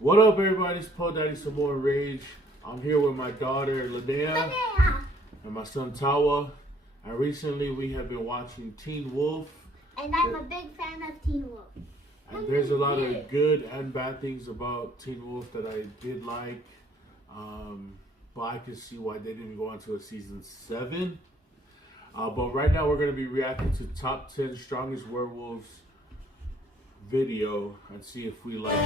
What up, everybody? It's Paul Daddy Samoan Rage. I'm here with my daughter Linnea and my son Tawa. And recently we have been watching Teen Wolf. And I'm a big fan of Teen Wolf. And there's a lot of good and bad things about Teen Wolf that I did like. But I can see why they didn't go on to a season 7. But right now we're going to be reacting to top 10 strongest werewolves video and see if we like it.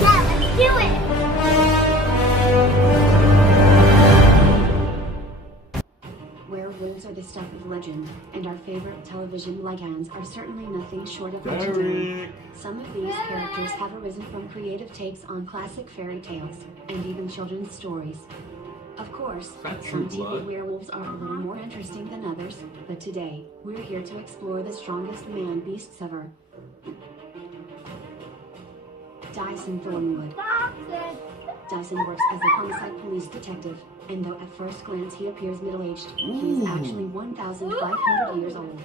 Yeah, let's do it! Werewolves are the stuff of legend, and our favorite television ligands are certainly nothing short of legendary. Some of these characters have arisen from creative takes on classic fairy tales, and even children's stories. Of course, some TV werewolves are a little more interesting than others, but today, we're here to explore the strongest man-beasts ever. Dyson Thornwood. Dyson works as a homicide police detective, and though at first glance he appears middle-aged, he is actually 1,500 years old.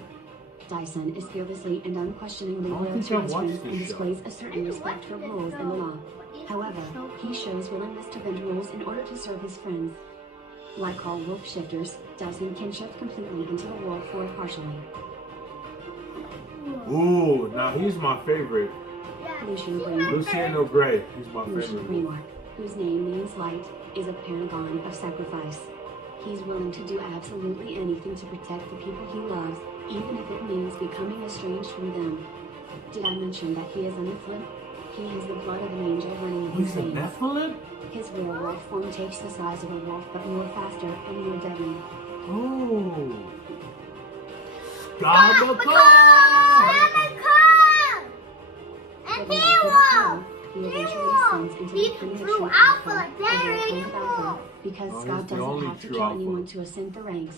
Dyson is fearlessly and unquestioningly loyal to his friends and displays a certain respect for rules and the law. However, he shows willingness to bend rules in order to serve his friends. Like all wolf shifters, Dyson can shift completely into a wolf or partially. Ooh, now he's my favorite. Luciano Gray, he's my favorite. Whose name means light, is a paragon of sacrifice. He's willing to do absolutely anything to protect the people he loves, even if it means becoming estranged from them. Did I mention that he is a Nephilim? He has the blood of an angel running in his veins. He's a Nephilim? His werewolf form takes the size of a wolf, but more faster and more deadly. Oh! And he eventually ascends into becoming a true alpha, because God doesn't have to kill anyone to ascend the ranks.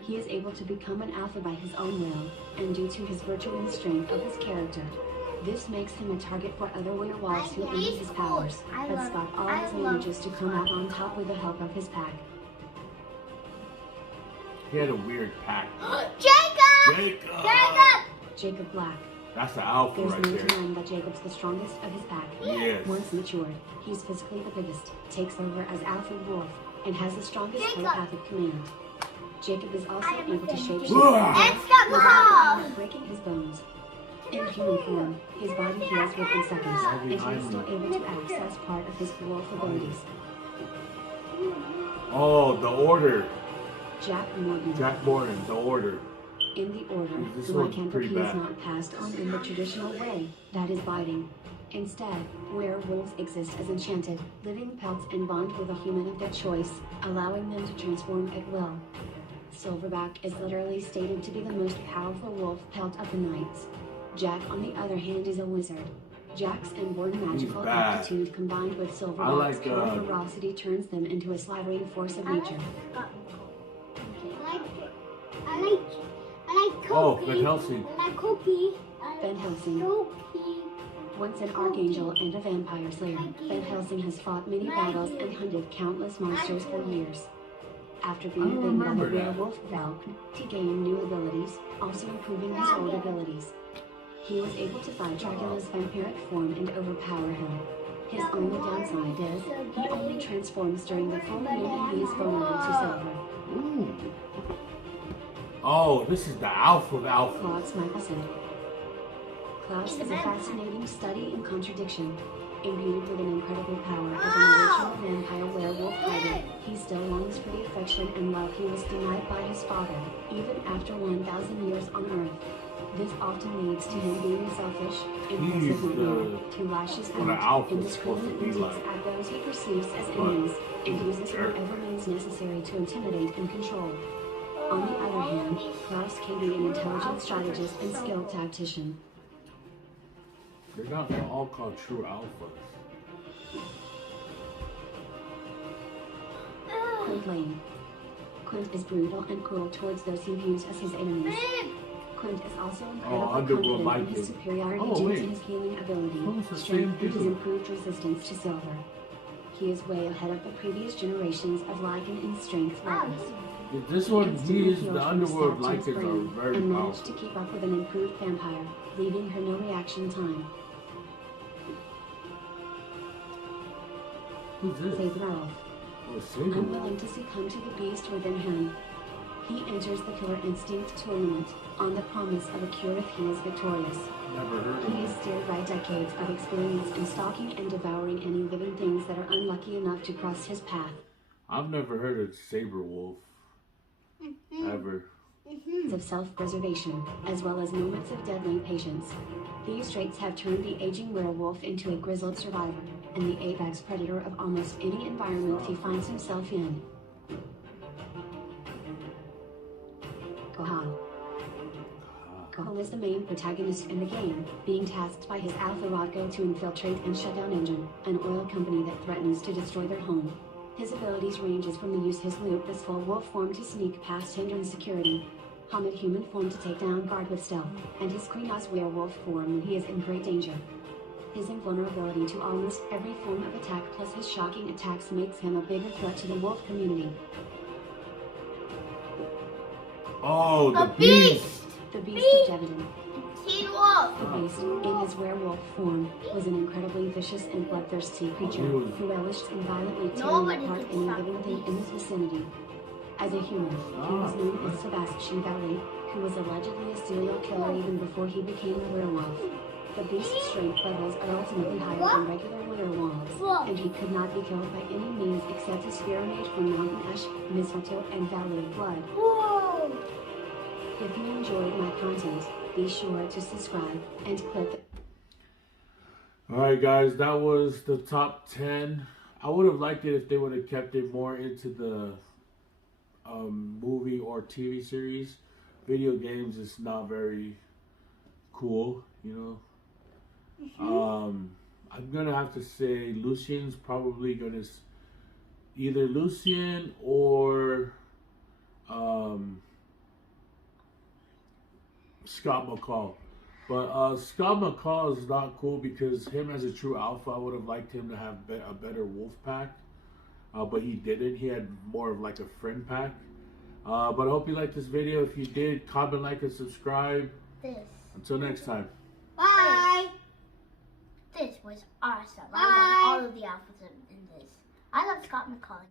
He is able to become an alpha by his own will, and due to his virtue and strength of his character. This makes him a target for other werewolves who envy his powers, but Scott always manages to come out on top with the help of his pack. He had a weird pack. Jacob Black. That's the alpha right there. There's no denying that Jacob's the strongest of his pack. Yes. Once matured, he's physically the biggest, takes over as alpha wolf, and has the strongest telepathic command. Jacob is also able to shapeshift without breaking his bones. In human form, his body heals within seconds, and he is still able to access part of his wolf abilities. Oh, the Order. Jack Morton, the Order. In the Order, the lycanthropy is not passed on in the traditional way, that is biting. Instead, werewolves exist as enchanted, living pelts and bond with a human of their choice, allowing them to transform at will. Silverback is literally stated to be the most powerful wolf pelt of the Knights. Jack, on the other hand, is a wizard. Jack's inborn magical aptitude combined with Silverback's ferocity turns them into a slaughtering force of nature. I like Cookie. Oh, Van Helsing. I like Cookie. Van Helsing. Once an archangel and a vampire slayer, Van Helsing has fought many battles and hunted countless monsters for years. After being bitten by the werewolf Velk, he gained new abilities, also improving his old abilities. He was able to fight Dracula's vampiric form and overpower him. His only downside is, he only transforms during the full moon and he is vulnerable to silver. Ooh. Oh, this is the alpha of alpha. Klaus Michelson. Klaus is a fascinating study in contradiction. Imbued with an incredible power as an original vampire werewolf fighter, he still longs for the affection and love he was denied by his father, even after 1,000 years on Earth. This often leads to him being selfish, impulsive, who lashes out indiscriminately at those he perceives as enemies, and uses whatever means necessary to intimidate and control. On the other hand, Klaus can be an intelligent strategist and skilled tactician. They're not all called true alphas. Quint Lane. Quint is brutal and cruel towards those he views as his enemies. Quint is also incredibly confident in his superiority due to his healing ability, strength, and his improved resistance to silver. He is way ahead of the previous generations of lycan in strength levels. This one, he is the underworld lycans are very and powerful. managed to keep up with an improved vampire, leaving her no reaction time. Who's this? Save the werewolf. Oh, Saber. Unwilling to succumb to the beast within him, he enters the killer instinct tournament on the promise of a cure if he is victorious. Never heard of He him. is steered by decades of experience in stalking and devouring any living things that are unlucky enough to cross his path. I've never heard of Saber Wolf. Ever. Of self-preservation, as well as moments of deadly patience. These traits have turned the aging werewolf into a grizzled survivor, and the apex predator of almost any environment he finds himself in. Kohal. Kohal is the main protagonist in the game, being tasked by his alpha Rodko to infiltrate and shut down Engine, an oil company that threatens to destroy their home. His abilities ranges from the use his lupus full wolf form to sneak past Engine security, Hamid human form to take down guard with stealth, and his Krenos werewolf form when he is in great danger. His invulnerability to almost every form of attack plus his shocking attacks makes him a bigger threat to the wolf community. Oh, the The Beast! Beast! The Beast of Jevedon. Teen Wolf! The Beast, in his werewolf form, was an incredibly vicious and bloodthirsty creature who relished in violently tearing Nobody apart can any stop living the thing in his vicinity. As a human, he was known as Sebastian Valley, who was allegedly a serial killer even before he became a werewolf. The Beast's strength levels are ultimately higher than regular werewolves, and he could not be killed by any means except a spear made from mountain ash, mistletoe, and valley of blood. Whoa! If you enjoyed my content, be sure to subscribe and click. Alright, guys, that was the top 10. I would have liked it if they would have kept it more into the movie or TV series. Video games is not very cool, you know. I'm gonna have to say Lucian's probably gonna either Lucian or Scott McCall. But Scott McCall is not cool because him as a true alpha, I would have liked him to have a better wolf pack. But he didn't. He had more of like a friend pack. But I hope you liked this video. If you did, comment, like, and subscribe. This. Until next time. Bye! This was awesome. Bye. I love all of the outfits in this. I love Scott McCall.